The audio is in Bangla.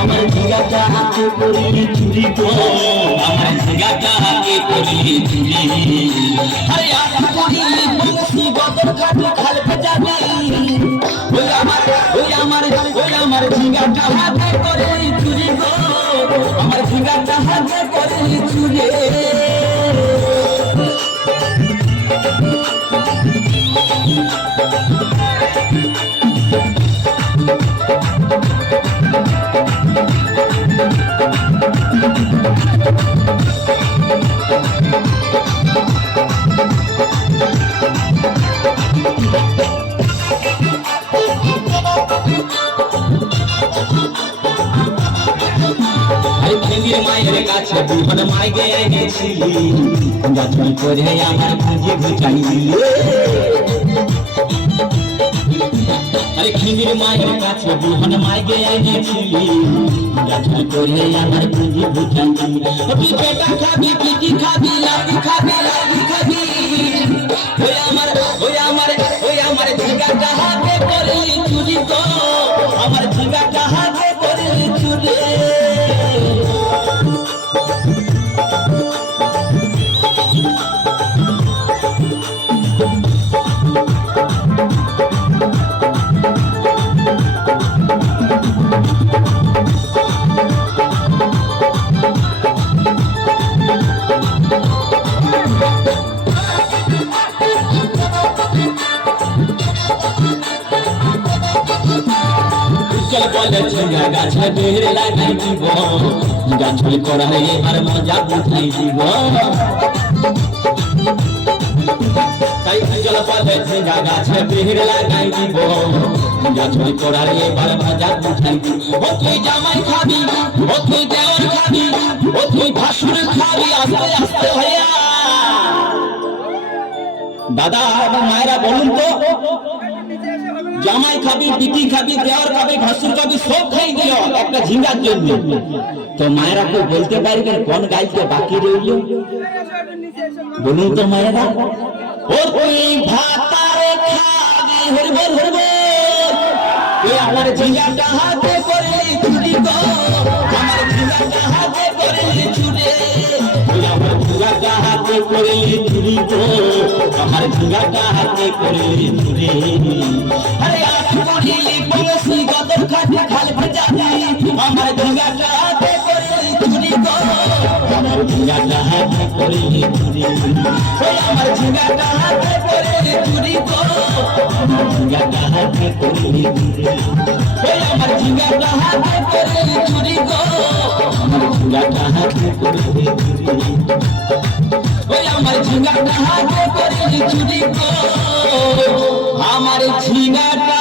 আমার ঝিঙ্গাটা হাতে করে চুরি গো, আমার ঝিঙ্গাটা হাতে করে চুরি। আরে আজ করিলে বংশী বদর কাটু খালবে যাবে। আমার ঝিঙ্গাটা হাতে করে চুরি গো, আমার ঝিঙ্গাটা হাতে করে চুরি। মায়ের কাছে বিহন মাইগে এনেছিলি, গাছুরি করে আমার পুঁজি ঘুচাই দিলি। আরে খিমির মায়ের কাছে বিহন মাইগে এনেছিলি, গাছুরি করে আমার পুঁজি ঘুচাই দিলি। তুই পেটা খাবি, পিটি খাবি, লাঠি খাবি, লাঠি খাবি। আমার ঝিঙ্গাটা হাতে করে চুরি গো, আমার ঝিঙ্গাটা হাতে করে চুরি। বলে ঝিঙ্গা গাছে বের লাগাই দিব, গাছুরি করাই এবার মজা উঠাই দিব। তাই চল বলে ঝিঙ্গা গাছে বের লাগাই দিব, গাছুরি করাই এবার মজা উঠাই দিব। ও তুই জামাই খাবি, ও তুই দেওর খাবি, ও তুই ভাসুর খাবি, আস্তে আস্তে ভাইয়া। দাদা মায়েরা বলুন তো, জামাই খাবি, বিটি খাবি, দেওয়ার খাবি, ভাসুর খাবি, সব খাই দিও একটা ঝিঙ্গার জন্য। তো মায়েরা কেউ বলতে পারবেন কোন গাইতে বাকি রইল? বলুন তো মায়েরা। ও তুই ভাতারে খাবি, হরিবল হরিবল, আমার ঝিঙ্গাটা হাতে করে চুরি গো, আমার ঝিঙ্গাটা হাতে করে চুরি। আমার ঝিঙ্গাটা হাতে করে চুরি গো, আমার ঝিঙ্গাটা হাতে করে চুরি। আরে আজ করিলে বংশী বদর কাটু খালবে যাবে, আমার ঝিঙ্গাটা হাতে করে চুরি গো, আমার ঝিঙ্গাটা হাতে করে চুরি। আমার ঝিঙ্গাটা হাতে করে চুরি গো, আমার ঝিঙ্গাটা হাতে করে চুরি। আমার ঝিঙ্গাটা হাতে করে চুরি গো, আমার ঝিঙ্গাটা হাতে করে চুরি। আমার ঝিঙ্গাটা হাতে করে চুরি গো, আমার ঝিঙ্গাটা